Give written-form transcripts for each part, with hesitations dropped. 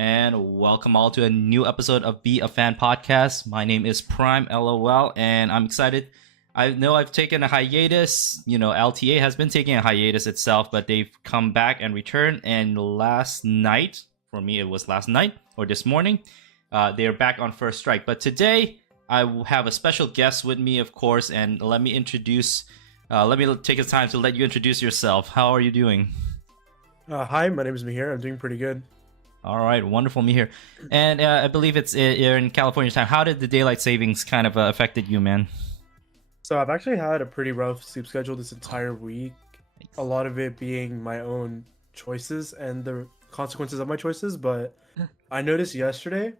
And welcome all to a new episode of Be a Fan Podcast. My name is Prime LOL, and I'm excited. I know I've taken a hiatus. LTA has been taking a hiatus itself, but they've come back and returned. And last night, for me, it was last night or this morning, they're back on first strike. But today, I will have a special guest with me, of course, and let me take the time to let you introduce yourself. How are you doing? Hi, my name is Mihir. I'm doing pretty good. All right, wonderful, Mihir. And I believe you're in California time. How did the daylight savings kind of affected you, man? So I've actually had a pretty rough sleep schedule this entire week. A lot of it being my own choices and the consequences of my choices. But I noticed yesterday,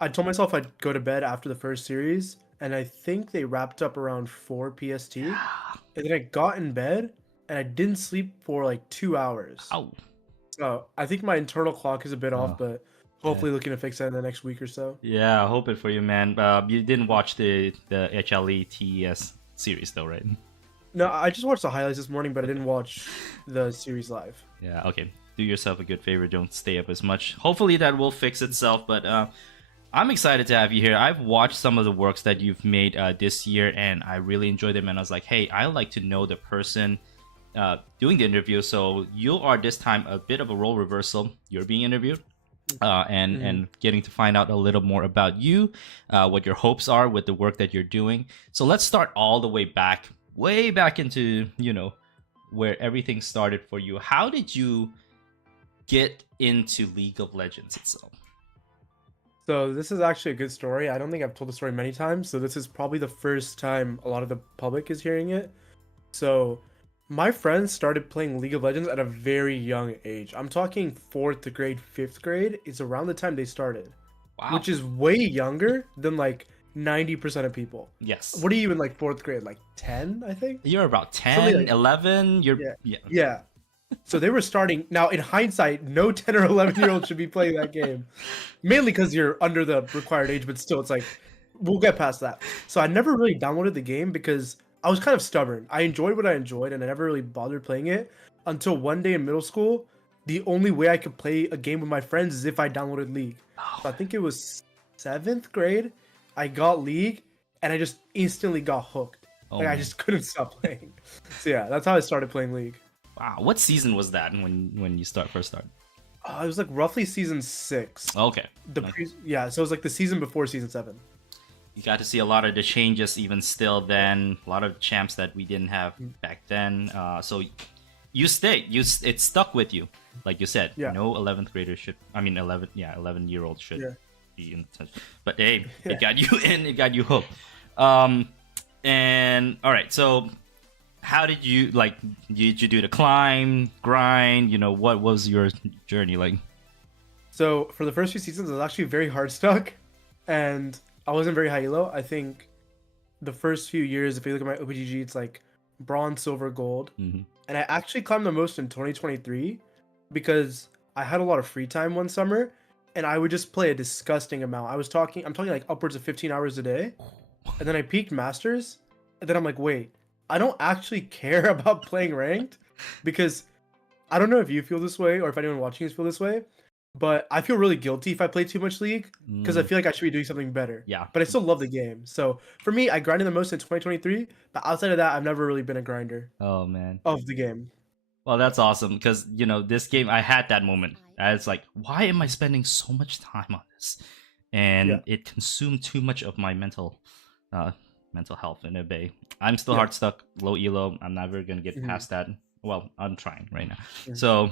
I told myself I'd go to bed after the first series, and I think they wrapped up around 4 PST. And then I got in bed, and I didn't sleep for like 2 hours. Ow. So I think my internal clock is a bit off, but hopefully looking to fix that in the next week or so. Yeah, I hope it for you, man. You didn't watch the HLE TES series, though, right? No, I just watched the highlights this morning, but I didn't watch the series live. Yeah, okay. Do yourself a good favor. Don't stay up as much. Hopefully that will fix itself, but I'm excited to have you here. I've watched some of the works that you've made this year, and I really enjoyed them, and I was like, hey, I like to know the person doing the interview. So you are this time a bit of a role reversal. You're being interviewed and getting to find out a little more about you, what your hopes are with the work that you're doing. So let's start all the way back into where everything started for you. How did you get into League of Legends itself? So this is actually a good story. I don't think I've told the story many times, so this is probably the first time a lot of the public is hearing it. So my friends started playing League of Legends at a very young age. I'm talking 4th grade, 5th grade. It's around the time they started. Wow. Which is way younger than like 90% of people. Yes. What are you in like 4th grade? Like 10, I think? You're about 10, like, 11. Yeah. So they were starting. Now, in hindsight, no 10 or 11-year-old should be playing that game. Mainly because you're under the required age, but still, it's like, we'll get past that. So I never really downloaded the game because I was kind of stubborn. I enjoyed what I enjoyed, and I never really bothered playing it until one day in middle school. The only way I could play a game with my friends is if I downloaded League. So I think it was 7th grade. I got League, and I just instantly got hooked. I just couldn't stop playing. So yeah, that's how I started playing League. Wow, what season was that when you first started? It was like roughly season 6. Okay. So it was like the season before season 7. You got to see a lot of the changes even still then, a lot of champs that we didn't have back then. So you stayed. It stuck with you, like you said. Yeah. No 11-year-old should be in touch. But hey, it got you in, it got you hooked. And all right, so how did you did you do the climb, grind? What was your journey like? So for the first few seasons, I was actually very hard stuck, and I wasn't very high elo. I think the first few years, if you look at my OPGG, it's like bronze, silver, gold. And I actually climbed the most in 2023 because I had a lot of free time one summer, and I would just play a disgusting amount. I'm talking like upwards of 15 hours a day. And then I peaked Masters, and then I'm like, wait, I don't actually care about playing ranked, because I don't know if you feel this way or if anyone watching us feel this way, but I feel really guilty if I play too much League because I feel like I should be doing something better. Yeah. But I still love the game. So for me, I grinded the most in 2023, but outside of that, I've never really been a grinder. Oh man. Of the game. Well, that's awesome because this game, I had that moment. I was like, why am I spending so much time on this? And it consumed too much of my mental health in a way. I'm still hard stuck, low elo. I'm never gonna get past that. Well, I'm trying right now. So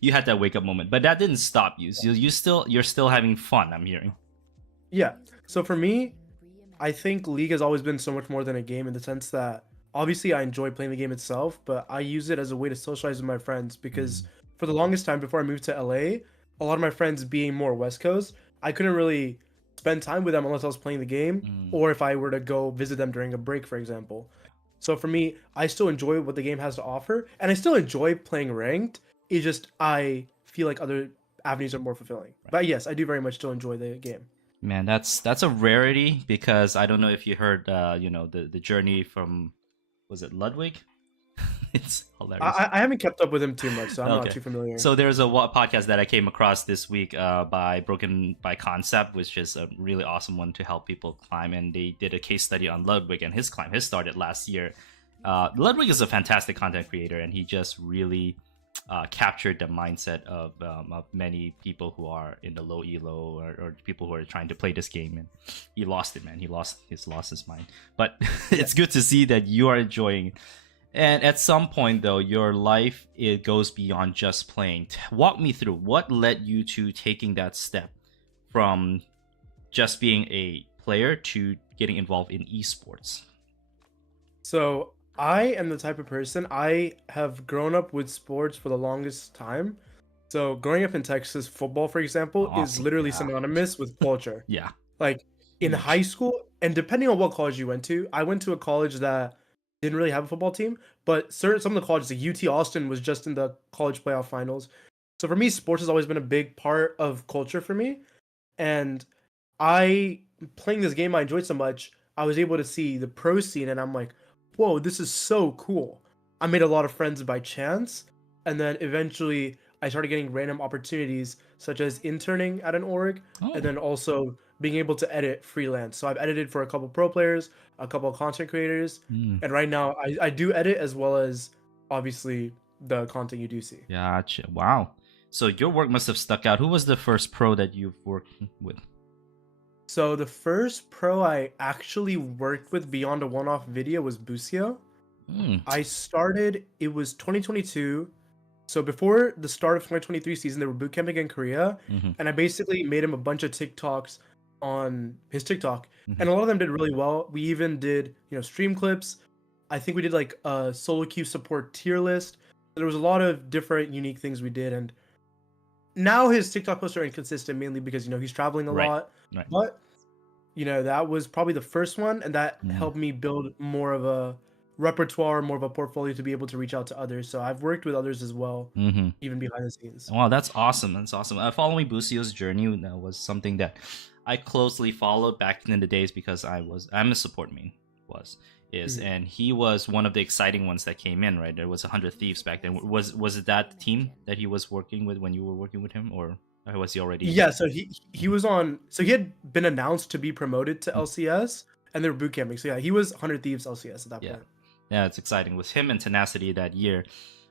you had that wake up moment, but that didn't stop you. So you're still having fun, I'm hearing. Yeah. So for me, I think League has always been so much more than a game in the sense that obviously I enjoy playing the game itself, but I use it as a way to socialize with my friends because for the longest time before I moved to LA, a lot of my friends being more West Coast, I couldn't really spend time with them unless I was playing the game or if I were to go visit them during a break, for example. So for me, I still enjoy what the game has to offer, and I still enjoy playing ranked. It's just I feel like other avenues are more fulfilling. Right. But yes, I do very much still enjoy the game. Man, that's a rarity because I don't know if you heard, the journey from, was it Ludwig? It's hilarious. I haven't kept up with him too much, so I'm not too familiar. So there's a podcast that I came across this week by Broken by Concept, which is a really awesome one to help people climb. And they did a case study on Ludwig and his climb. His started last year. Ludwig is a fantastic content creator, and he just really captured the mindset of many people who are in the low elo or people who are trying to play this game. And he lost it, man. He lost his mind. But it's good to see that you are enjoying it. And at some point, though, your life, it goes beyond just playing. Walk me through what led you to taking that step from just being a player to getting involved in esports. So I am the type of person, I have grown up with sports for the longest time. So growing up in Texas, football, for example, is literally synonymous with culture. Yeah. Like in high school, and depending on what college you went to, I went to a college that didn't really have a football team, but some of the colleges, like UT Austin was just in the college playoff finals. So for me, sports has always been a big part of culture for me. And playing this game I enjoyed so much, I was able to see the pro scene and I'm like, whoa, this is so cool. I made a lot of friends by chance. And then eventually I started getting random opportunities such as interning at an org and then also being able to edit freelance. So I've edited for a couple pro players, a couple of content creators, and right now I do edit as well as obviously the content you do see. Gotcha. Wow. So your work must have stuck out. Who was the first pro that you've worked with? So the first pro I actually worked with beyond a one-off video was Busio. I started, it was 2022. So before the start of 2023 season, they were bootcamping in Korea, and I basically made him a bunch of TikToks on his TikTok, and a lot of them did really well. We even did, stream clips. I think we did like a solo queue support tier list. There was a lot of different unique things we did, and now his TikTok posts are inconsistent mainly because he's traveling a lot. Right. But that was probably the first one, and that helped me build more of a repertoire, more of a portfolio to be able to reach out to others. So I've worked with others as well, even behind the scenes. Wow, that's awesome. That's awesome. Following Busio's journey was something that I closely followed back in the days because I'm a support main and he was one of the exciting ones that came in, right? There was 100 Thieves back then. Was it that team that he was working with when you were working with him, or was he already? Yeah, so he was on. So he had been announced to be promoted to LCS, and they were boot camping. So yeah, he was 100 Thieves LCS at that point. Yeah, it's exciting with him and Tenacity that year.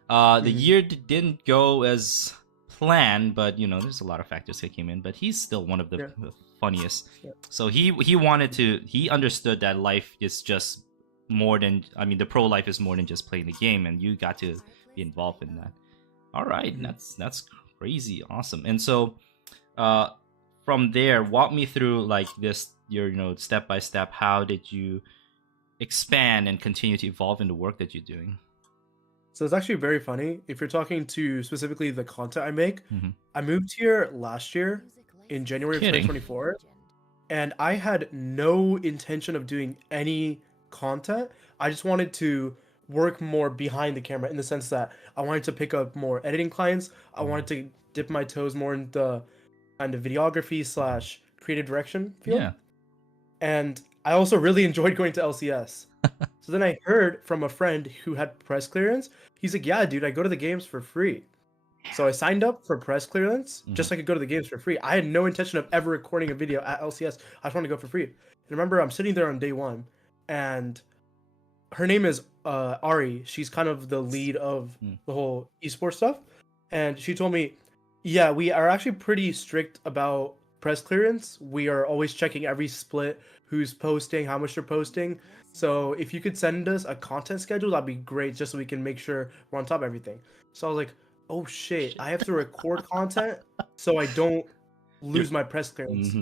The year didn't go as planned, but there's a lot of factors that came in. But he's still one of the funniest. Yeah. So he understood that life is just more than, the pro life is more than just playing the game, and you got to be involved in that. All right, that's crazy, awesome. And so, from there, walk me through like this, your step by step. How did you expand and continue to evolve in the work that you're doing? So it's actually very funny. If you're talking to specifically the content I make, I moved here last year in January of 2024, and I had no intention of doing any content. I just wanted to work more behind the camera in the sense that I wanted to pick up more editing clients. I wanted to dip my toes more in the kind of videography / creative direction field. Yeah. And I also really enjoyed going to LCS. So then I heard from a friend who had press clearance. He's like, yeah, dude, I go to the games for free. So I signed up for press clearance just so I could go to the games for free. I had no intention of ever recording a video at LCS. I just wanted to go for free. And remember, I'm sitting there on day one, and her name is Ari. She's kind of the lead of the whole esports stuff. And she told me, yeah, we are actually pretty strict about press clearance. We are always checking every split, who's posting, how much they're posting. So if you could send us a content schedule, that'd be great, just so we can make sure we're on top of everything. So I was like, oh shit, I have to record content so I don't lose my press clearance.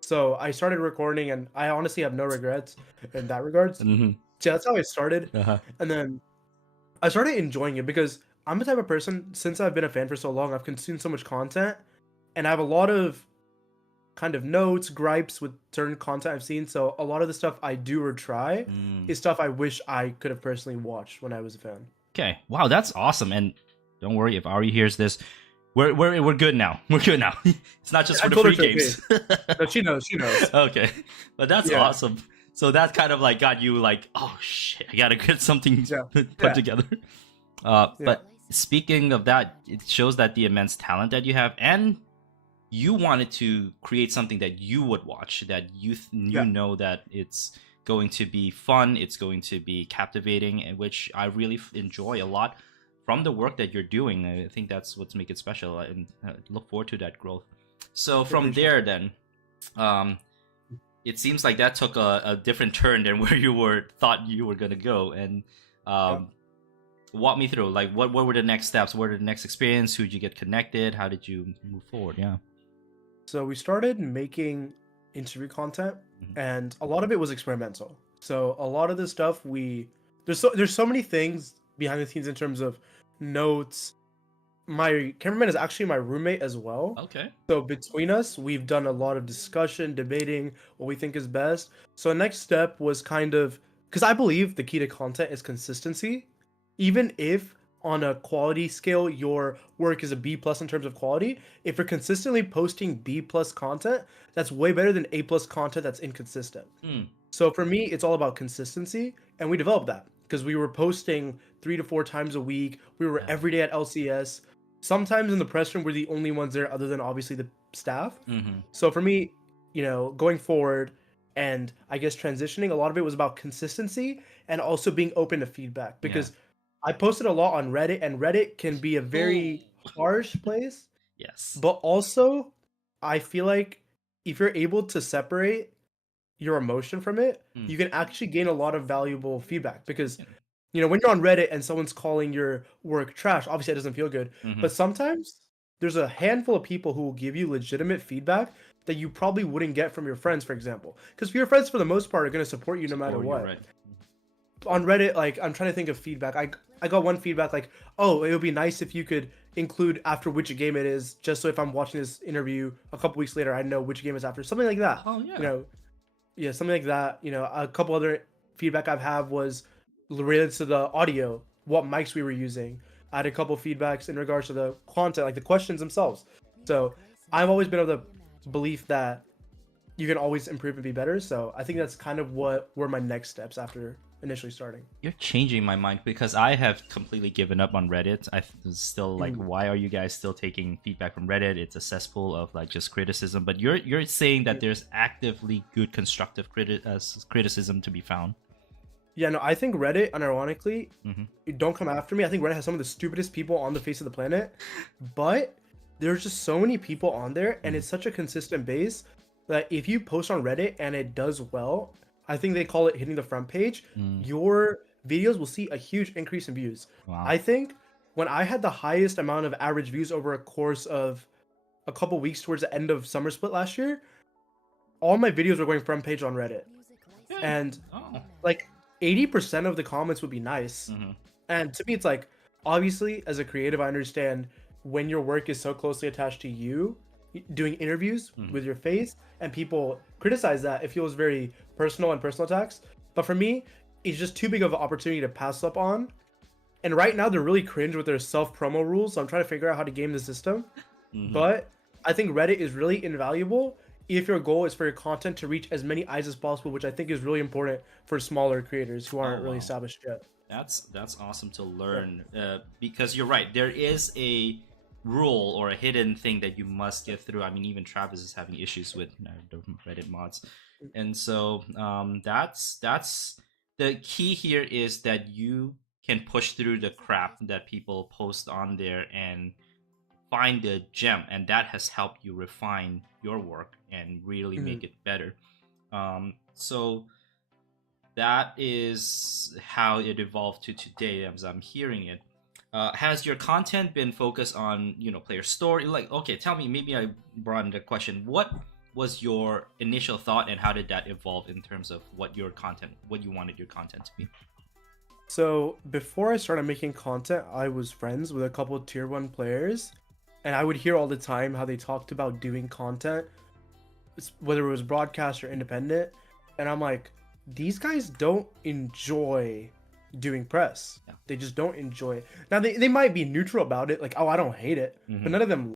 So I started recording, and I honestly have no regrets in that regards. So that's how I started. And then I started enjoying it because I'm the type of person, since I've been a fan for so long, I've consumed so much content, and I have a lot of kind of notes, gripes with certain content I've seen. So a lot of the stuff I do or try is stuff I wish I could have personally watched when I was a fan. Okay. Wow, that's awesome. And don't worry, if Ari hears this, we're good now. We're good now. It's not just for the free games. No, she knows. Okay, but that's awesome. So that kind of like got you like, oh shit, I gotta get something Yeah. put together. Yeah. But speaking of that, it shows that the immense talent that you have, and you wanted to create something that you would watch, that you know that it's going to be fun, it's going to be captivating, and which I really enjoy a lot from the work that you're doing. I think that's what's make it special, and look forward to that growth. So from there, then, it seems like that took a different turn than where you thought you were gonna go, and walk me through, like, what were the next steps? What were the next experience? Who'd you get connected? How did you move forward? Yeah. So we started making interview content, and a lot of it was experimental. So a lot of the stuff there's so many things behind the scenes in terms of notes. My cameraman is actually my roommate as well. Okay. So between us, we've done a lot of discussion, debating what we think is best. So the next step was kind of, because I believe the key to content is consistency. Even if on a quality scale your work is a B plus in terms of quality, if you're consistently posting B plus content, that's way better than A plus content that's inconsistent. So for me, it's all about consistency, and we developed that because we were posting 3 to 4 times a week. We were every day at LCS. Sometimes in the press room, we're the only ones there, other than obviously the staff. So for me, going forward and I guess transitioning, a lot of it was about consistency and also being open to feedback, because I posted a lot on Reddit, and Reddit can be a very harsh place. Yes. But also, I feel like if you're able to separate your emotion from it, you can actually gain a lot of valuable feedback, because when you're on Reddit and someone's calling your work trash, obviously it doesn't feel good. But sometimes there's a handful of people who will give you legitimate feedback that you probably wouldn't get from your friends, for example. Because your friends, for the most part, are going to support you no matter what. Right. On Reddit, like, I'm trying to think of feedback. I got one feedback like, oh, it would be nice if you could include after which game it is, just so if I'm watching this interview a couple weeks later, I know which game it's after. Something like that. Oh, yeah. Something like that. A couple other feedback I've had was related to the audio, what mics we were using. I had a couple feedbacks in regards to the content, like the questions themselves. So I've always been of the belief that you can always improve and be better. So I think that's kind of what were my next steps after initially starting. You're changing my mind, because I have completely given up on Reddit. I still like, why are you guys still taking feedback from Reddit? It's a cesspool of like just criticism. But you're saying that there's actively good constructive criticism to be found. Yeah, no, I think Reddit, unironically, don't come after me, I think Reddit has some of the stupidest people on the face of the planet, but there's just so many people on there, and it's such a consistent base that if you post on Reddit and it does well, I think they call it hitting the front page, your videos will see a huge increase in views. Wow. I think when I had the highest amount of average views over a course of a couple weeks towards the end of Summer Split last year, all my videos were going front page on Reddit. And like 80% of the comments would be nice. And to me, it's like, obviously, as a creative, I understand when your work is so closely attached to you doing interviews with your face, and people criticize that, it feels very personal and personal attacks. But for me, it's just too big of an opportunity to pass up on. And right now, they're really cringe with their self-promo rules, so I'm trying to figure out how to game the system. But I think Reddit is really invaluable if your goal is for your content to reach as many eyes as possible, which I think is really important for smaller creators who aren't really established yet. That's awesome to learn, because you're right, there is a rule or a hidden thing that you must get through. I mean, even Travis is having issues with the Reddit mods, and so that's the key here, is that you can push through the crap that people post on there and find the gem, and that has helped you refine your work and really make it better. So that is how it evolved to today, as I'm hearing it. Has your content been focused on player story? Like, okay, tell me, maybe I brought in the question, what was your initial thought, and how did that evolve in terms of what you wanted your content to be? So before I started making content, I was friends with a couple of tier 1 players, and I would hear all the time how they talked about doing content, whether it was broadcast or independent, and I'm like, these guys don't enjoy doing press. They just don't enjoy it. Now they might be neutral about it, like, oh, I don't hate it, but none of them